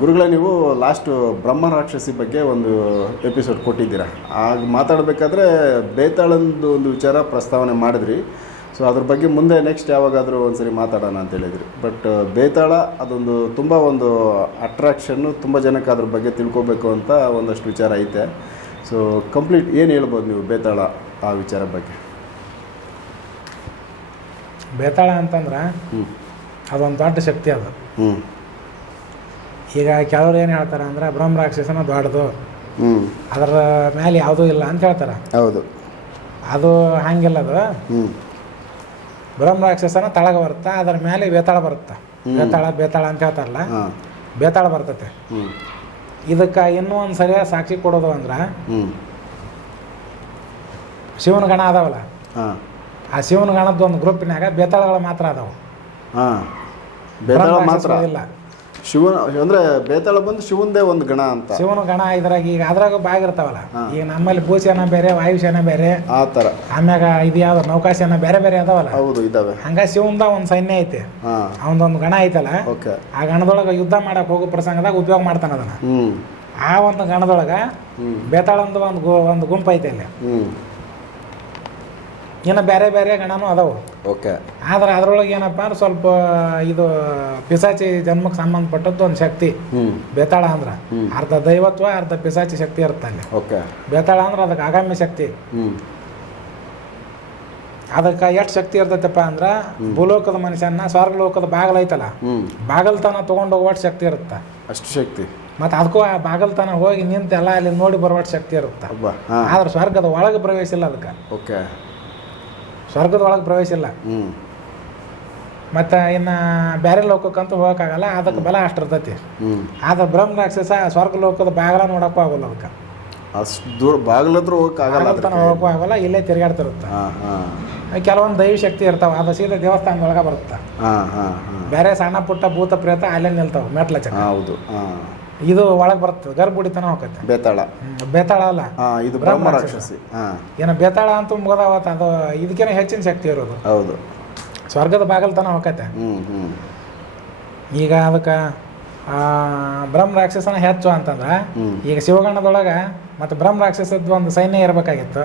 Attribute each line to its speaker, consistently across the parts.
Speaker 1: ಗುರುಗಳೇ ನೀವು ಲಾಸ್ಟ್ ಬ್ರಹ್ಮ ರಾಕ್ಷಸಿ ಬಗ್ಗೆ ಒಂದು ಎಪಿಸೋಡ್ ಕೊಟ್ಟಿದ್ದೀರಾ. ಆಗ ಮಾತಾಡಬೇಕಾದ್ರೆ ಬೇತಾಳಂದು ಒಂದು ವಿಚಾರ ಪ್ರಸ್ತಾವನೆ ಮಾಡಿದ್ರಿ. ಸೊ ಅದ್ರ ಬಗ್ಗೆ ಮುಂದೆ ನೆಕ್ಸ್ಟ್ ಯಾವಾಗಾದರೂ ಒಂದ್ಸರಿ ಮಾತಾಡೋಣ ಅಂತ ಹೇಳಿದ್ರಿ. ಬಟ್ ಬೇತಾಳ ಅದೊಂದು ತುಂಬ ಒಂದು ಅಟ್ರಾಕ್ಷನ್ನು ತುಂಬ ಜನಕ್ಕೆ ಅದ್ರ ಬಗ್ಗೆ ತಿಳ್ಕೊಬೇಕು ಅಂತ ಒಂದಷ್ಟು ವಿಚಾರ ಐತೆ. ಸೊ ಕಂಪ್ಲೀಟ್ ಏನು ಹೇಳ್ಬೋದು ನೀವು ಬೇತಾಳ ಆ ವಿಚಾರ ಬಗ್ಗೆ?
Speaker 2: ಬೇತಾಳ ಅಂತಂದ್ರೆ
Speaker 1: ಹ್ಞೂ
Speaker 2: ಅದೊಂದು ದೊಡ್ಡ ಶಕ್ತಿ ಅದು.
Speaker 1: ಹ್ಞೂ
Speaker 2: ಈಗ ಕೆಲವ್ರು ಏನು ಹೇಳ್ತಾರೆ ಅಂದ್ರೆ ಬ್ರಹ್ಮ ರಾಕ್ಷಸನ ದೊಡ್ಡದು ಅದರ ಮೇಲೆ ಯಾವುದೂ ಇಲ್ಲ ಅಂತ ಹೇಳ್ತಾರೆ.
Speaker 1: ಹೌದು.
Speaker 2: ಅದು ಹಂಗಿಲ್ಲ ಅದು.
Speaker 1: ಬ್ರಹ್ಮರಾಕ್ಷಸನ
Speaker 2: ಬ್ರಹ್ಮ ರಾಕ್ಷಸನ ತಳಗ ಬರುತ್ತೆ ಅದರ ಮೇಲೆ ಬೇತಾಳ ಬರುತ್ತೆ. ಬೇತಾಳ ಬೇತಾಳ ಅಂತ ಹೇಳ್ತಾರಲ್ಲ. ಬೇತಾಳ ಬರ್ತತೆ. ಇದಕ್ಕೆ ಇನ್ನೂ ಒಂದು ಸರಿಯಾದ ಸಾಕ್ಷಿ ಕೊಡೋದು ಅಂದ್ರೆ ಶಿವನ ಗಣ ಅದಾವಲ್ಲ. ಆ ಶಿವನ ಗಣದ ಒಂದು ಗ್ರೂಪಿನಾಗ ಬೇತಾಳಗಳು ಮಾತ್ರ ಅದಾವ.
Speaker 1: ಹಾಂ. ಬೇತಾಳ ಮಾತ್ರ.
Speaker 2: ಇಲ್ಲ.
Speaker 1: ಶಿವನ ಅಂದ್ರೆ ಬೇತಾಳ ಬಂದು ಶಿವಂದೇ ಒಂದು ಗಣ ಅಂತ.
Speaker 2: ಶಿವನ ಗಣ ಇದ್ರಾಗ ಈಗ ಅದ್ರಾಗ ಬಾಗಿರ್ತಾವಲ್ಲ
Speaker 1: ಇರ್ತಾವಲ್ಲ.
Speaker 2: ಈಗ ನಮ್ಮಲ್ಲಿ ಭೂಸೇನ ಬೇರೆ ವಾಯುಸೇನ ಬೇರೆ
Speaker 1: ಆ ಥರ
Speaker 2: ಆಮ್ಯಾಗ ಇದು ಯಾವ್ದು ನೌಕಾಸೇನ ಬೇರೆ ಬೇರೆ ಅದಾವಲ್ಲ.
Speaker 1: ಹೌದು ಇದಾವೆ.
Speaker 2: ಹಂಗ ಶಿವಂದ ಒಂದು ಸೈನ್ಯ ಐತೆ.
Speaker 1: ಅವನೊಂದು
Speaker 2: ಅವನದೊಂದು ಗಣ ಐತಲ್ಲ.
Speaker 1: ಓಕೆ.
Speaker 2: ಆ ಗಣದೊಳಗ ಯುದ್ಧ ಮಾಡಕ್ ಹೋಗೋ ಪ್ರಸಂಗದಾಗ ಉಪಯೋಗ ಮಾಡ್ತಾನ ಅದನ್ನ. ಆ ಒಂದು ಗಣದೊಳಗ
Speaker 1: ಬೇತಾಳ
Speaker 2: ಬೇತಾಳಂದು ಒಂದು ಒಂದು ಗುಂಪು ಐತೆ ಇಲ್ಲಿ
Speaker 1: ಹ್ಞೂ
Speaker 2: ಇನ್ನು ಬೇರೆ ಬೇರೆ ಗಣನೂ ಅದಾವು.
Speaker 1: ಓಕೆ.
Speaker 2: ಆದ್ರೆ ಅದ್ರೊಳಗೆ ಏನಪ್ಪ ಅಂದ್ರೆ ಸ್ವಲ್ಪ ಇದು ಪಿಸಾಚಿ ಜನ್ಮಕ್ಕೆ ಸಂಬಂಧಪಟ್ಟದ್ದು ಒಂದು ಶಕ್ತಿ. ಬೇತಾಳ ಅಂದ್ರೆ. ಅರ್ಧ ದೈವತ್ವ ಅರ್ಧ ಪಿಸಾಚಿ ಶಕ್ತಿ ಇರುತ್ತೆ ಅಲ್ಲಿ.
Speaker 1: ಓಕೆ.
Speaker 2: ಬೇತಾಳ ಅಂದ್ರೆ ಅದಕ್ಕೆ ಆಗಾಮ್ಯ ಶಕ್ತಿ. ಅದಕ್ಕೆ ಎಷ್ಟು ಶಕ್ತಿ ಇರ್ತೈತಪ್ಪ ಅಂದ್ರೆ ಭೂಲೋಕದ ಮನುಷ್ಯನ ಸ್ವರ್ಗಲೋಕದ ಬಾಗಲ ಐತಲ್ಲ ಬಾಗಲ್ತನ ತೊಗೊಂಡು ಹೋಗುವಷ್ಟು ಶಕ್ತಿ ಇರುತ್ತೆ.
Speaker 1: ಅಷ್ಟು ಶಕ್ತಿ.
Speaker 2: ಮತ್ತು ಅದಕ್ಕೂ ಆ ಬಾಗಲ್ತನ ಹೋಗಿ ನಿಂತ ಎಲ್ಲ ಅಲ್ಲಿ ನೋಡಿ ಬರುವಷ್ಟು ಶಕ್ತಿ ಇರುತ್ತೆ. ಆದ್ರೆ ಸ್ವರ್ಗದ ಒಳಗೆ ಪ್ರವೇಶ ಇಲ್ಲ ಅದಕ್ಕೆ.
Speaker 1: ಓಕೆ.
Speaker 2: ಸ್ವರ್ಗದ ಒಳಗೆ ಪ್ರವೇಶ ಇಲ್ಲ ಮತ್ತು ಇನ್ನು ಬೇರೆ ಲೋಕಕ್ಕಂತೂ ಹೋಗೋಕ್ಕಾಗಲ್ಲ ಅದಕ್ಕೆ ಬಲ ಅಷ್ಟು ಇರ್ತೈತಿ.
Speaker 1: ಆದ
Speaker 2: ಆದ್ರೆ ಬ್ರಹ್ಮ ರಾಕ್ಷಸ ಸ್ವರ್ಗ ಲೋಕದ ಬಾಗಲ ನೋಡೋಕ್ಕೂ ಆಗೋಲ್ಲ ಅದಕ್ಕೆ.
Speaker 1: ಅಷ್ಟು ಬಾಗಿಲತ್ರ ಹೋಗೋಕ್ಕಾಗಲ್ಲ
Speaker 2: ಹೋಗೋಕ್ಕೂ ಆಗೋಲ್ಲ ಇಲ್ಲೇ ತಿರುಗಾಡ್ತಿರುತ್ತೆ. ಕೆಲವೊಂದು ದೈವ ಶಕ್ತಿ ಇರ್ತಾವೆ ಅದು ಸೀದಾ ದೇವಸ್ಥಾನದೊಳಗೆ ಬರುತ್ತೆ. ಬೇರೆ ಸಣ್ಣ ಪುಟ್ಟ ಭೂತ ಪ್ರೇತ ಅಲ್ಲೇ ನಿಲ್ತಾವೆ ಮೆಟ್ಲ ಚಕ
Speaker 1: ಹೌದು
Speaker 2: ಇದು ಒಳಗೆ ಬರ್ತದೆ ಗರ್ಭುಡಿತನ ಹೋಗತ್ತೆ.
Speaker 1: ಬೇತಾಳ.
Speaker 2: ಬೇತಾಳ ಅಲ್ಲ?
Speaker 1: ಇದು
Speaker 2: ಬ್ರಹ್ಮ ರಾಕ್ಷಸಿ. ಏನ ಬೇತಾಳ ಅಂತ ಮುಗದಾವತ್ತ ಅದು ಇದಕ್ಕೇನೆ ಹೆಚ್ಚಿನ ಶಕ್ತಿ ಇರೋದು.
Speaker 1: ಹೌದು.
Speaker 2: ಸ್ವರ್ಗದ ಬಾಗಲ್ತನ ಹೋಗತ್ತೆ. ಈಗ ಅದಕ್ಕೆ ಬ್ರಹ್ಮ ರಾಕ್ಷಸನ ಹೆಚ್ಚು ಅಂತಂದ್ರೆ ಈಗ ಶಿವಗಣದೊಳಗೆ ಮತ್ತು ಬ್ರಹ್ಮ ರಾಕ್ಷಸದ ಒಂದು ಸೈನ್ಯ ಇರಬೇಕಾಗಿತ್ತು.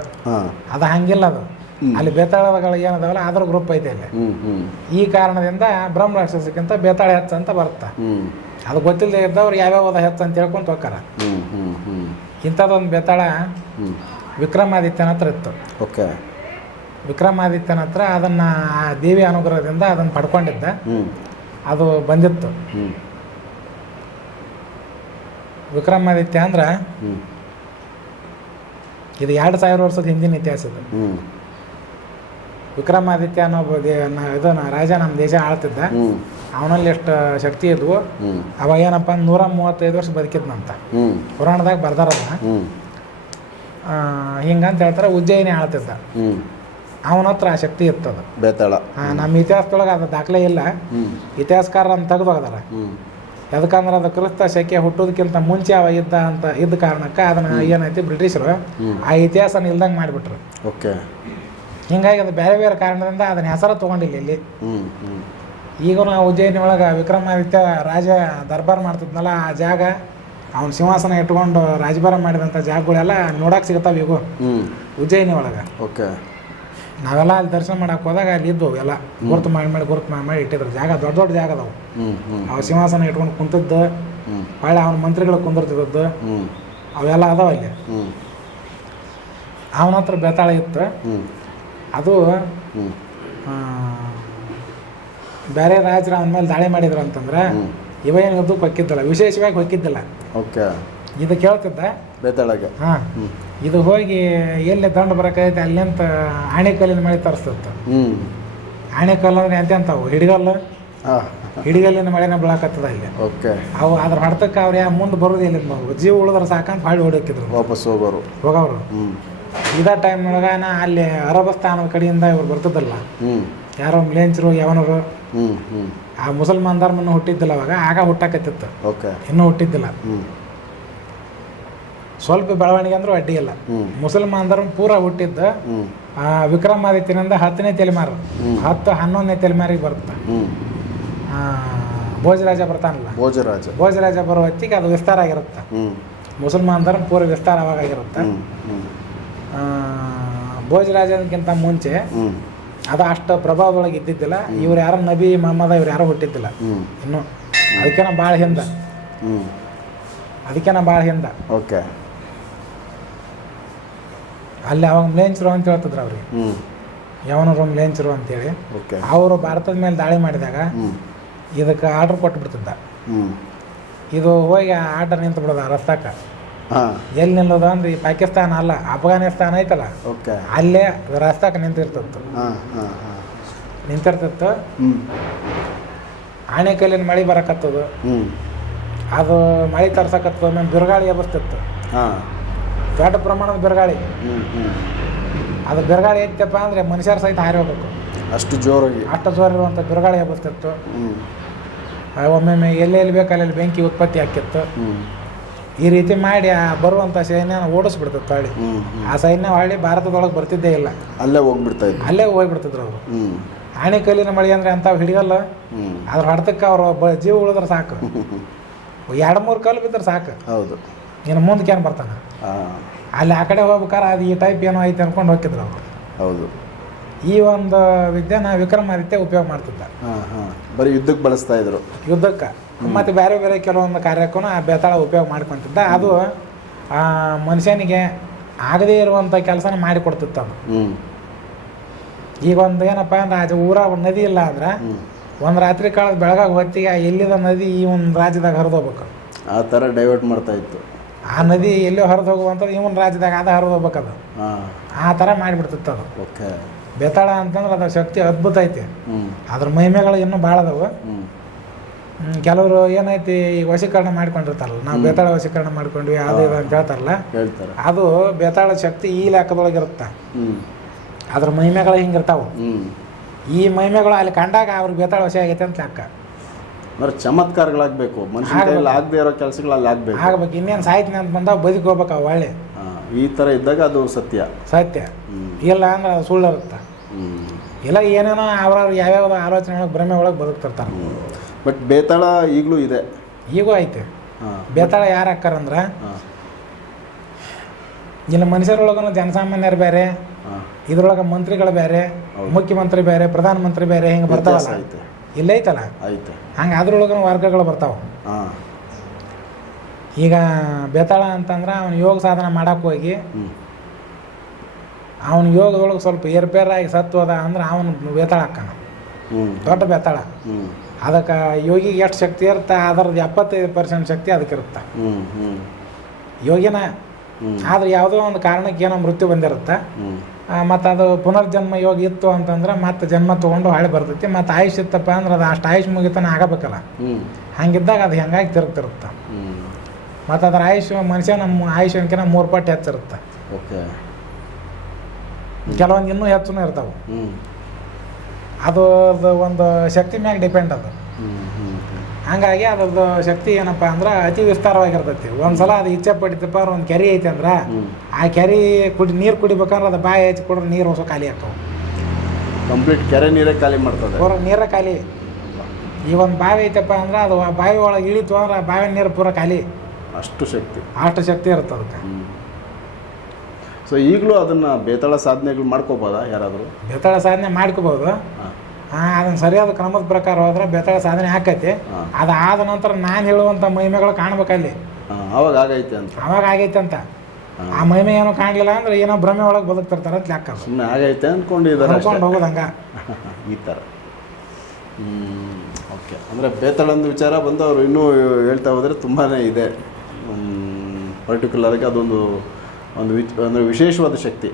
Speaker 2: ಅದು ಹಂಗಿಲ್ಲ ಅದು. ಅಲ್ಲಿ ಬೇತಾಳಗಳು ಏನದವಲ್ಲ ಅದ್ರ ಗ್ರೂಪ್ ಐತೆ ಅಲ್ಲಿ. ಈ ಕಾರಣದಿಂದ ಬ್ರಹ್ಮ ರಾಕ್ಷಸಕ್ಕಿಂತ ಬೇತಾಳ ಹೆಚ್ಚು ಅಂತ ಬರುತ್ತೆ. ಅದು ಗೊತ್ತಿಲ್ಲದೆ ಇದ್ದವ್ರು ಯಾವ್ಯಾವ ಅದ ಹೆತ್ತ ಅಂತ ಹೇಳ್ಕೊಂತ ಹೋಗ್ತಾರ ಇಂಥದ್ದೊಂದು
Speaker 1: ಹ್ಞೂ
Speaker 2: ವಿಕ್ರಮಾದಿತ್ಯನ ಹತ್ರ ಇತ್ತು.
Speaker 1: ಓಕೆ.
Speaker 2: ವಿಕ್ರಮಾದಿತ್ಯನ ಹತ್ರ ಅದನ್ನು ಆ ದೇವಿ ಅನುಗ್ರಹದಿಂದ ಅದನ್ನು ಪಡ್ಕೊಂಡಿದ್ದ. ಅದು ಬಂದಿತ್ತು. ವಿಕ್ರಮಾದಿತ್ಯ ಅಂದ್ರೆ ಇದು ಎರಡು ಸಾವಿರ ವರ್ಷದ ಹಿಂದಿನ ಇತಿಹಾಸ ಇದು. ವಿಕ್ರಮಾದಿತ್ಯ ಅನ್ನೋ ಒಬ್ಬ ದೇ ನ- ಇದು ನ- ರಾಜ ನಮ್ಮ ದೇಶ ಆಳ್ತಿದ್ದ.
Speaker 1: ಹ್ಞೂ
Speaker 2: ಅವನಲ್ಲಿ ಎಷ್ಟು ಶಕ್ತಿ ಇದ್ವು.
Speaker 1: ಹ್ಞೂ
Speaker 2: ಅವ ಏನಪ್ಪ ಅಂದ್ರೆ ನೂರ ಮೂವತ್ತೈದು ವರ್ಷ ಬದುಕಿದ್ನಂತ.
Speaker 1: ಹ್ಞೂ
Speaker 2: ಪುರಾಣದಾಗ ಬರ್ದಾರಲ್ಲ.
Speaker 1: ಹ್ಞೂ
Speaker 2: ಹಿಂಗಂತ ಹೇಳ್ತಾರೆ ಉಜ್ಜಯಿನಿ ಆಳ್ತಿದ್ದ.
Speaker 1: ಹ್ಞೂ
Speaker 2: ಅವನ ಹತ್ರ ಆ ಶಕ್ತಿ ಇರ್ತದ
Speaker 1: ಬೇತಾಳ.
Speaker 2: ನಮ್ಮ ಇತಿಹಾಸದೊಳಗೆ ಅದು ದಾಖಲೆ ಇಲ್ಲ.
Speaker 1: ಹ್ಞೂ
Speaker 2: ಅಂತ ತೆಗೆದು ಹೋಗದಾರ
Speaker 1: ಹ್ಞೂ
Speaker 2: ಯಾಕಂದ್ರೆ ಅದು ಕ್ರಿಸ್ತ ಶಕೆ ಹುಟ್ಟೋದಕ್ಕಿಂತ ಮುಂಚೆ ಅವ ಇದ್ದ ಅಂತ ಇದ್ದ ಕಾರಣಕ್ಕೆ ಅದನ್ನ ಏನೈತಿ ಬ್ರಿಟಿಷರು ಆ ಇತಿಹಾಸನ ಇಲ್ದಂಗೆ ಮಾಡಿಬಿಟ್ರು.
Speaker 1: ಓಕೆ.
Speaker 2: ಹಿಂಗಾಗಿ ಅದು ಬೇರೆ ಬೇರೆ ಕಾರಣದಿಂದ ಅದನ್ನ ಹೆಸರು ತಗೊಂಡಿಲ್ಲ ಇಲ್ಲಿ. ಈಗ ನಾವು ಉಜ್ಜಯಿನಿ ಒಳಗೆ ವಿಕ್ರಮಾದಿತ್ಯ ರಾಜ ದರ್ಬಾರ್ ಮಾಡ್ತಿದ್ನಲ್ಲ ಆ ಜಾಗ ಅವನ ಸಿಂಹಾಸನ ಇಟ್ಕೊಂಡು ರಾಜಭಾರ ಮಾಡಿದಂಥ ಜಾಗಗಳೆಲ್ಲ ನೋಡಕ್ಕೆ ಸಿಗ್ತಾವೆ ಈಗ. ಉಜ್ಜಯಿನಿ ಒಳಗೆ
Speaker 1: ಓಕೆ.
Speaker 2: ನಾವೆಲ್ಲ ಅಲ್ಲಿ ದರ್ಶನ ಮಾಡಕ್ಕೆ ಹೋದಾಗ ಅಲ್ಲಿ ಇದ್ವು ಎಲ್ಲ. ಗುರುತು ಮಾಡಿ ಮಾಡಿ ಗುರುತು ಮಾಡಿ ಮಾಡಿ ಇಟ್ಟಿದ್ರು. ಜಾಗ ದೊಡ್ಡ ದೊಡ್ಡ ಜಾಗ ಅದಾವು.
Speaker 1: ಹ್ಞೂ ಹ್ಞೂ
Speaker 2: ಅವ ಸಿಂಹಾಸನ ಇಟ್ಕೊಂಡು ಕುಂತದ್ದು. ಹೊಳ್ಳೆ ಅವನ ಮಂತ್ರಿಗಳು ಕುಂದಿರ್ತಿದ್ದದ್ದು.
Speaker 1: ಹ್ಞೂ
Speaker 2: ಅವೆಲ್ಲ ಅದಾವ
Speaker 1: ಇಲ್ಲಿ
Speaker 2: ಅವನ ಹತ್ರ ಬೇತಾಳ ಇತ್ತು. ಅದು ಬೇರೆ ರಾಜರ ಅಂದಮೇಲೆ ಮೇಲೆ ದಾಳಿ ಮಾಡಿದ್ರು ಅಂತಂದ್ರೆ ಇವ ಏನದು ಹೊಕ್ಕಿದ್ದಲ್ಲ ವಿಶೇಷವಾಗಿ ಹೊಕ್ಕಿದ್ದಿಲ್ಲ.
Speaker 1: ಓಕೆ.
Speaker 2: ಇದು ಕೇಳ್ತಿದ್ದ?
Speaker 1: ಬೇತಾಳಗೆ
Speaker 2: ಹಾಂ. ಇದು ಹೋಗಿ ಎಲ್ಲಿ ದಂಡ ಬರಕೈತೆ ಅಲ್ಲಿಂತ ಆಣೆಕಲ್ಲಿನ ಮಳೆ ತರಿಸ್ತಿತ್ತು. ಆಣೆಕಲ್ಲು ಅಂದ್ರೆ ಅಂತಾವು ಹಿಡಿಗಲ್ಲು? ಹಿಡಿಗಲ್ಲಿನ ಮಳೆನ ಬೀಳಕತ್ತದ ಇಲ್ಲಿ
Speaker 1: ಓಕೆ.
Speaker 2: ಅವು ಅದ್ರ ಹೊಡೆತಕ್ಕೆ ಅವ್ರು ಯಾ ಮುಂದೆ ಬರೋದು ಇಲ್ಲಿಂದ ನಾವು. ಜೀವ ಉಳಿದ್ರೆ ಸಾಕಂತ ಹಾಳಿ ಹೊಡಕಿದ್ರು
Speaker 1: ವಾಪಸ್ ಹೋಗೋರು.
Speaker 2: ಹೋಗವ್ರು ಇದ ಟೈಮ್ನೊಳಗ ನಾ ಅಲ್ಲಿ ಅರಬಸ್ಥಾನದ ಕಡೆಯಿಂದ ಇವ್ರು
Speaker 1: ಬರ್ತದಲ್ಲ
Speaker 2: ಯಾರೋ ಮ್ಲೇಂಚರು ಯವನರು ಆ ಮುಸಲ್ಮಾನ್ ಧರ್ಮನ ಹುಟ್ಟಿದ್ದಿಲ್ಲ ಅವಾಗ ಆಗ ಹುಟ್ಟಾಕತ್ತಿತ್ತು. ಇನ್ನೂ ಹುಟ್ಟಿದ್ದಿಲ್ಲ. ಸ್ವಲ್ಪ ಬೆಳವಣಿಗೆ ಅಂದ್ರೂ ಅಡ್ಡಿ ಇಲ್ಲ. ಮುಸಲ್ಮಾನ್ ಧರ್ಮ ಪೂರ ಹುಟ್ಟಿದ್ದು ವಿಕ್ರಮಾದಿತ್ಯನಿಂದ ಹತ್ತನೇ ತಲೆಮಾರು. ಹತ್ತು ಹನ್ನೊಂದನೇ ತಲೆಮಾರಿಗೆ ಬರುತ್ತೆ. ಭೋಜರಾಜ ಬರ್ತಾನಲ್ಲ
Speaker 1: ಭೋಜರಾಜ.
Speaker 2: ಭೋಜರಾಜ ಬರೋ ಹೊತ್ತಿಗೆ ಅದು ವಿಸ್ತಾರ ಆಗಿರುತ್ತೆ. ಮುಸಲ್ಮಾನ್ ಧರ್ಮ ಪೂರ ವಿಸ್ತಾರ ಭೋಜರಾಜನಕ್ಕಿಂತ ಮುಂಚೆ ಅದು ಅಷ್ಟು ಪ್ರಭಾವದೊಳಗೆ ಇದ್ದಿದ್ದಿಲ್ಲ. ಇವ್ರು ಯಾರು ನಬಿ ಮೊಹಮ್ಮದ ಇವ್ರು ಯಾರು ಹುಟ್ಟಿದ್ದಿಲ್ಲ. ಇನ್ನು ಅದಕ್ಕೆ ನಾ ಭಾಳ ಹಿಂದ.
Speaker 1: ಅದಕ್ಕೆ
Speaker 2: ನಾ ಭಾಳ ಹಿಂದ.
Speaker 1: ಓಕೆ.
Speaker 2: ಅಲ್ಲಿ ಅವಾಗ ಮ್ಲೇಂಚರು ಅಂತ ಹೇಳ್ತಿದ್ರು ಅವ್ರಿಗೆ ಯಾವನರು ಮ್ಲೇಂಚರು ಅಂತೇಳಿ. ಅವರು ಭಾರತದ ಮೇಲೆ ದಾಳಿ ಮಾಡಿದಾಗ ಇದಕ್ಕೆ ಆರ್ಡರ್ ಕೊಟ್ಟು ಬಿಡ್ತಿದ್ದ ಇದು ಹೋಗಿ ಆರ್ಡರ್ ನಿಂತು ಬಿಡೋದ ರಸ್ತಾಕ ಎಲ್ಲಿ ನಿಲ್ಲೋದು ಅಂದ್ರೆ ಈ ಪಾಕಿಸ್ತಾನ ಅಲ್ಲ ಅಫ್ಘಾನಿಸ್ತಾನ ಐತಲ್ಲ?
Speaker 1: ಓಕೆ.
Speaker 2: ಅಲ್ಲೇ ರಸ್ತಾಕ ನಿಂತಿರ್ತಿತ್ತು.
Speaker 1: ಹಾಂ ಹಾಂ ಹಾಂ.
Speaker 2: ನಿಂತಿರ್ತಿತ್ತು. ಆಣೆಕಲ್ಲಿನ ಮಳೆ ಬರಕತ್ತದು. ಅದು ಮಳೆ ತರ್ಸಕತ್ತದ ಒಮ್ಮೆ ಬಿರುಗಾಳಿ ಎಬ್ಬಿಸ್ತಿತ್ತು.
Speaker 1: ಹಾಂ.
Speaker 2: ದೊಡ್ಡ ಪ್ರಮಾಣದ ಬಿರುಗಾಳಿ. ಅದು ಬಿರುಗಾಳಿ ಐತಪ್ಪ ಅಂದರೆ ಮನುಷ್ಯರ ಸಹಿತ ಹಾರಿ ಹೋಗ್ಬೇಕು
Speaker 1: ಅಷ್ಟು ಜೋರಾಗಿ.
Speaker 2: ಅಷ್ಟು ಜೋರ ಇರುವಂತ ಬಿರುಗಾಳಿ ಎಬ್ಬಿಸ್ತಿತ್ತು. ಒಮ್ಮೊಮ್ಮೆ ಎಲ್ಲೆಲ್ಲಿ ಬೇಕು ಅಲ್ಲೆಲ್ಲಿ ಬೆಂಕಿ ಉತ್ಪತ್ತಿ ಆಕಿತ್ತು ಈ ರೀತಿ ಮಾಡಿ ಆ ಬರುವಂಥ ಸೈನ್ಯನ ಓಡಿಸ್ಬಿಡ್ತಿತ್ತು ಹಳ್ಳಿ ಆ ಸೈನ್ಯ ಹಳ್ಳಿ ಭಾರತದೊಳಗೆ ಬರ್ತಿದ್ದೇ ಇಲ್ಲ.
Speaker 1: ಅಲ್ಲೇ ಹೋಗ್ಬಿಡ್ತಾ ಇದ್ರು
Speaker 2: ಅಲ್ಲೇ ಹೋಗ್ಬಿಡ್ತಿದ್ರು ಅವರು. ಆಣೆಕಲ್ಲಿನ ಮಳೆ ಅಂದ್ರೆ ಅಂಥವು ಹಿಡಿಯಲ್ಲ ಅದ್ರ ಹೊಡೆತಕ್ಕೆ ಅವರು ಬ ಜೀವ ಉಳಿದ್ರೆ ಸಾಕು. ಎರಡು ಮೂರು ಕಲ್ಲು ಬಿದ್ದರೆ ಸಾಕು.
Speaker 1: ಹೌದು.
Speaker 2: ಇನ್ನು ಮುಂದಕ್ಕೆ ಏನು ಬರ್ತಾನೆ? ಅಲ್ಲಿ ಆ ಕಡೆ ಹೋಗ್ಬೇಕಾರೆ ಅದು ಈ ಟೈಪ್ ಏನೋ ಐತೆ ಅನ್ಕೊಂಡು ಹೋಗಿದ್ರು ಅವರು.
Speaker 1: ಹೌದು.
Speaker 2: ಈ ಒಂದು ವಿದ್ಯೆನ ವಿಕ್ರಮಾದಿತ್ಯ ಉಪಯೋಗ ಮಾಡ್ತಿದ್ದ.
Speaker 1: ಹಾಂ ಹಾಂ. ಬರೀ ಯುದ್ಧಕ್ಕೆ ಬಳಸ್ತಾ ಇದ್ರು.
Speaker 2: ಯುದ್ಧಕ್ಕೆ. ಮತ್ತು ಬೇರೆ ಬೇರೆ ಕೆಲವೊಂದು ಕಾರ್ಯಕ್ಕೂ ಆ ಬೇತಾಳ ಉಪಯೋಗ ಮಾಡ್ಕೊಂತಿದ್ದ. ಅದು ಆ ಮನುಷ್ಯನಿಗೆ ಆಗದೇ ಇರುವಂಥ ಕೆಲಸನ ಮಾಡಿಕೊಡ್ತಿತ್ತು ಅದು. ಈಗ ಒಂದು ಏನಪ್ಪ ಅಂದ್ರೆ ಅದು ಊರ ಒಂದು ನದಿ ಇಲ್ಲ ಅಂದ್ರೆ ಒಂದು ರಾತ್ರಿ ಕಾಲದ ಬೆಳಗಾಗ ಹೊತ್ತಿಗೆ ಎಲ್ಲಿದ ನದಿ ಈ ಒಂದು ರಾಜ್ಯದಾಗ ಹರಿದು ಹೋಗ್ಬೇಕು.
Speaker 1: ಆ ಥರ ಡೈವರ್ಟ್ ಮಾಡ್ತಾ ಇತ್ತು.
Speaker 2: ಆ ನದಿ ಎಲ್ಲೋ ಹರಿದು ಹೋಗುವಂಥದ್ದು ಇವನ್ ರಾಜ್ಯದಾಗ ಅದ ಹರಿದು ಹೋಗ್ಬೇಕದು. ಆ ಥರ ಮಾಡಿಬಿಡ್ತಿತ್ತು ಅದು.
Speaker 1: ಓಕೆ.
Speaker 2: ಬೇತಾಳ ಅಂತಂದ್ರೆ ಅದರ ಶಕ್ತಿ ಅದ್ಭುತ ಐತಿ. ಅದ್ರ ಮಹಿಮೆಗಳು ಇನ್ನೂ ಭಾಳ ಅದಾವು ಕೆಲವರು ಏನೈತಿ ಈ ವಶೀಕರಣ ಮಾಡ್ಕೊಂಡಿರ್ತಾರಲ್ಲ ನಾವು ಬೇತಾಳ ವಶೀಕರಣ ಮಾಡ್ಕೊಂಡ್ವಿ ಅದು ಇದು ಅಂತ ಹೇಳ್ತಾರಲ್ಲ
Speaker 1: ಹೇಳ್ತಾರೆ.
Speaker 2: ಅದು ಬೇತಾಳ ಶಕ್ತಿ ಈ ಲೆಕ್ಕದೊಳಗೆ ಇರುತ್ತೆ.
Speaker 1: ಹ್ಞೂ
Speaker 2: ಅದ್ರ ಮಹಿಮೆಗಳು ಹಿಂಗಿರ್ತಾವೆ. ಈ ಮಹಿಮೆಗಳು ಅಲ್ಲಿ ಕಂಡಾಗ ಅವ್ರಿಗೆ ಬೇತಾಳ ವಶ ಆಗೈತೆ ಅಂತ ಲೆಕ್ಕ.
Speaker 1: ಅಂದ್ರೆ ಚಮತ್ಕಾರಗಳಾಗಬೇಕು. ಆಗದೇ ಇರೋ ಕೆಲಸಗಳು ಅಲ್ಲಿ ಆಗಬೇಕು.
Speaker 2: ಆಗ್ಬೇಕು. ಇನ್ನೇನು ಸಾಯ್ತೀನಿ ಅಂತ ಬಂದಾಗ ಬದುಕೋಬೇಕು ಒಳ್ಳೆ.
Speaker 1: ಈ ಥರ ಇದ್ದಾಗ ಅದು ಸತ್ಯ.
Speaker 2: ಸತ್ಯ. ಇಲ್ಲ ಅಂದ್ರೆ ಅದು ಸುಳ್ಳು ಇರುತ್ತೆ. ಇಲ್ಲ ಏನೇನೋ ಅವ್ರವ್ರು ಯಾವ್ಯಾವ ಆಲೋಚನೆ ಒಳಗೆ ಭ್ರಮೆ ಒಳಗೆ ಬದುಕ್ತಿರ್ತಾರೆ.
Speaker 1: ಬಟ್ ಬೇತಾಳ ಈಗಲೂ ಇದೆ.
Speaker 2: ಈಗೂ ಐತೆ. ಬೇತಾಳ ಯಾರು
Speaker 1: ಹಾಕಾರಂದ್ರೆ
Speaker 2: ಇಲ್ಲಿ ಮನುಷ್ಯರೊಳಗೂ ಜನಸಾಮಾನ್ಯರು ಬೇರೆ ಇದ್ರೊಳಗೆ ಮಂತ್ರಿಗಳು ಬೇರೆ. ಮುಖ್ಯಮಂತ್ರಿ ಬೇರೆ ಪ್ರಧಾನಮಂತ್ರಿ ಬೇರೆ ಹಿಂಗೆ
Speaker 1: ಬರ್ತಾವ
Speaker 2: ಬರ್ತಾವಲ್ಲ ಇಲ್ಲ ಐತಲ್ಲ?
Speaker 1: ಐತೆ.
Speaker 2: ಹಂಗೆ ಅದ್ರೊಳಗೂ ವರ್ಗಗಳು ಬರ್ತಾವೆ. ಈಗ ಬೇತಾಳ ಅಂತಂದ್ರೆ ಅವನು ಯೋಗ ಸಾಧನ ಮಾಡಕ್ಕೆ ಹೋಗಿ ಅವನು ಯೋಗದೊಳಗೆ ಸ್ವಲ್ಪ ಏರ್ಪೇರಾಗಿ ಸತ್ತು ಹೋದ ಅಂದ್ರೆ ಅವನು ಬೇತಾಳ
Speaker 1: ಹ್ಞೂ
Speaker 2: ದೊಡ್ಡ ಬೇತಾಳ. ಅದಕ್ಕೆ ಯೋಗಿಗೆ ಎಷ್ಟು ಶಕ್ತಿ ಇರುತ್ತೆ ಅದರದ್ದು ಎಪ್ಪತ್ತೈದು ಪರ್ಸೆಂಟ್ ಶಕ್ತಿ ಅದಕ್ಕೆ ಇರುತ್ತೆ. ಯೋಗಿನ ಆದ್ರೆ ಯಾವುದೋ ಒಂದು ಕಾರಣಕ್ಕೆ ಏನೋ ಮೃತ್ಯು ಬಂದಿರುತ್ತೆ. ಮತ್ತು ಅದು ಪುನರ್ಜನ್ಮ ಯೋಗ ಇತ್ತು ಅಂತಂದ್ರೆ ಮತ್ತೆ ಜನ್ಮ ತೊಗೊಂಡು ಹಳೆ ಬರ್ತೈತಿ ಮತ್ತು ಆಯುಷ್ ಇತ್ತಪ್ಪ ಅಂದ್ರೆ ಅದು ಅಷ್ಟು ಆಯುಷ್ ಮುಗಿತನ ಆಗಬೇಕಲ್ಲ. ಹಂಗಿದ್ದಾಗ ಅದು ಹೆಂಗಾಗಿ ತಿರುಗ್ತಿರುತ್ತೆ. ಮತ್ತು ಅದರ ಆಯುಷ್ ಮನುಷ್ಯ ನಮ್ಮ ಆಯುಷ್ಯನ್ಕಿಂತ ಮೂರು ಪಟ್ಟು ಹೆಚ್ಚಿರುತ್ತೆ. ಕೆಲವೊಂದು ಇನ್ನೂ ಹೆಚ್ಚು ಇರ್ತಾವೆ. ಅದು ಅದು ಒಂದು ಶಕ್ತಿ ಮ್ಯಾಗ ಡಿಪೆಂಡ್ ಅದು. ಹಂಗಾಗಿ ಅದ್ರದ್ದು ಶಕ್ತಿ ಏನಪ್ಪ ಅಂದ್ರೆ ಅತಿ ವಿಸ್ತಾರವಾಗಿರ್ತೈತಿ. ಒಂದ್ಸಲ ಅದು ಇಚ್ಛೆ ಅಂದ್ರೆ ಒಂದು ಕೆರೆ ಐತೆ ಅಂದ್ರೆ ಆ ಕೆರೆ ಕುಡಿ ನೀರು ಕುಡಿಬೇಕಂದ್ರೆ ಅದು ಬಾಯಿ ಹಚ್ಚಿ ಕೊಡ್ರೆ ನೀರು ಹೊಸ ಖಾಲಿ ಆಗ್ತಾವೆ
Speaker 1: ಕಂಪ್ಲೀಟ್ ಕೆರೆ ನೀರೇ ಖಾಲಿ ಮಾಡ್ತದೆ.
Speaker 2: ಪೂರ ನೀರೇ ಖಾಲಿ. ಈ ಒಂದು ಬಾವಿ ಐತಪ್ಪ ಅಂದ್ರೆ ಅದು ಆ ಬಾವಿ ಒಳಗೆ ಇಳಿತು ಅಂದ್ರೆ ಆ ಬಾವಿ ನೀರು ಪೂರ ಖಾಲಿ.
Speaker 1: ಅಷ್ಟು ಶಕ್ತಿ.
Speaker 2: ಅಷ್ಟು ಶಕ್ತಿ ಇರುತ್ತೆ ಅದಕ್ಕೆ
Speaker 1: ಸೊ ಈಗಲೂ ಅದನ್ನು ಬೇತಾಳ ಸಾಧನೆಗಳು ಮಾಡ್ಕೋಬೋದಾ ಯಾರಾದರೂ?
Speaker 2: ಬೇತಾಳ ಸಾಧನೆ ಮಾಡ್ಕೋಬೋದು.
Speaker 1: ಹಾಂ.
Speaker 2: ಅದನ್ನು ಸರಿಯಾದ ಕ್ರಮದ ಪ್ರಕಾರ ಹೋದ್ರೆ ಬೇತಾಳ ಸಾಧನೆ ಆಕೈತಿ. ಅದಾದ ನಂತರ ನಾನು ಹೇಳುವಂಥ ಮಹಿಮೆಗಳು ಕಾಣ್ಬೇಕಲ್ಲಿ.
Speaker 1: ಅವಾಗ ಆಗೈತೆ ಅಂತ.
Speaker 2: ಅವಾಗ ಆಗೈತೆ ಅಂತ. ಆ ಮಹಿಮೆ ಏನೋ ಕಾಣಲಿಲ್ಲ ಅಂದ್ರೆ ಏನೋ ಭ್ರಮೆ ಒಳಗೆ ಬದುಕ್ತಿರ್ತಾರೆ ಅಂತ ಲೆಕ್ಕ
Speaker 1: ಸುಮ್ಮನೆ ಆಗೈತೆ ಅಂದ್ಕೊಂಡಿದ್ದಾರೆ ಅಂದ್ಕೊಂಡು
Speaker 2: ಹೋಗೋದು ಹೋಗೋದಂಗ
Speaker 1: ಈ ಥರ ಓಕೆ. ಅಂದರೆ ಬೇತಾಳಂದು ವಿಚಾರ ಬಂದು ಅವರು ಇನ್ನೂ ಹೇಳ್ತಾ ಹೋದರೆ ತುಂಬಾ ಇದೆ. ಪರ್ಟಿಕ್ಯುಲರ್ಗೆ ಅದೊಂದು ಒಂದು ವಿಚ್ ಅಂದರೆ ವಿಶೇಷವಾದ ಶಕ್ತಿ.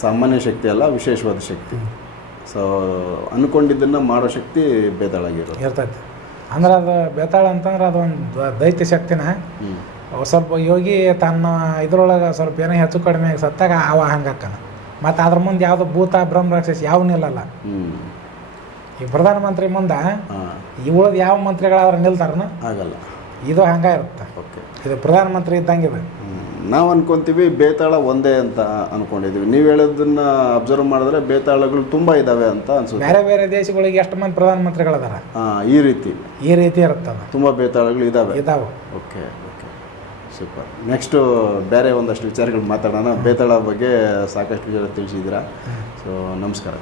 Speaker 1: ಸಾಮಾನ್ಯ ಶಕ್ತಿ ಅಲ್ಲ ವಿಶೇಷವಾದ ಶಕ್ತಿ. ಸೊ ಅಂದ್ಕೊಂಡಿದ್ದನ್ನು ಮಾಡೋ ಶಕ್ತಿ ಬೇತಾಳಾಗಿರೋದು
Speaker 2: ಇರ್ತೈತಿ. ಅಂದ್ರೆ ಅದು ಬೇತಾಳ ಅಂತಂದ್ರೆ ಅದು ಒಂದು ದೈತ್ಯ ಶಕ್ತಿನ. ಸ್ವಲ್ಪ ಯೋಗಿ ತನ್ನ ಇದ್ರೊಳಗೆ ಸ್ವಲ್ಪ ಏನೋ ಹೆಚ್ಚು ಕಡಿಮೆ ಆಗಿ ಸತ್ತಾಗ ಅವ ಹಂಗೆ ಹಾಕನ ಮತ್ತು ಅದ್ರ ಮುಂದೆ ಯಾವುದು ಭೂತ ಬ್ರಹ್ಮ ರಾಕ್ಷಸ ಯಾವ ನಿಲ್ಲಲ್ಲ ಈ ಪ್ರಧಾನಮಂತ್ರಿ ಮುಂದೆ ಇವಳದ ಯಾವ ಮಂತ್ರಿಗಳಾದ್ರೂ ನಿಲ್ತಾರನ?
Speaker 1: ಆಗಲ್ಲ.
Speaker 2: ಇದು ಹಂಗೆ ಇರುತ್ತೆ.
Speaker 1: ಓಕೆ
Speaker 2: ಇದು ಪ್ರಧಾನಮಂತ್ರಿ ಇದ್ದಂಗೆ ಇದು.
Speaker 1: ನಾವು ಅನ್ಕೊಂತೀವಿ ಬೇತಾಳ ಒಂದೇ ಅಂತ ಅನ್ಕೊಂಡಿದ್ವಿ. ನೀವು ಹೇಳೋದನ್ನ ಅಬ್ಸರ್ವ್ ಮಾಡಿದ್ರೆ ಬೇತಾಳಗಳು ತುಂಬ ಇದ್ದಾವೆ ಅಂತ ಅನ್ಸುತ್ತೆ.
Speaker 2: ಬೇರೆ ಬೇರೆ ದೇಶಗಳಿಗೆ ಎಷ್ಟು ಮಂದಿ ಪ್ರಧಾನಮಂತ್ರಿಗಳದಾರ?
Speaker 1: ಆ, ಈ ರೀತಿ.
Speaker 2: ಈ ರೀತಿ ಇರುತ್ತದ
Speaker 1: ತುಂಬ ಬೇತಾಳಗಳು ಇದ್ದಾವೆ
Speaker 2: ಇದಾವೆ.
Speaker 1: Okay okay. ಸೂಪರ್. ನೆಕ್ಸ್ಟು ಬೇರೆ ಒಂದಷ್ಟು ವಿಚಾರಗಳು ಮಾತಾಡೋಣ. ಬೇತಾಳ ಬಗ್ಗೆ ಸಾಕಷ್ಟು ವಿಚಾರ ತಿಳಿಸಿದ್ದೀರಾ. ಸೊ ನಮಸ್ಕಾರ.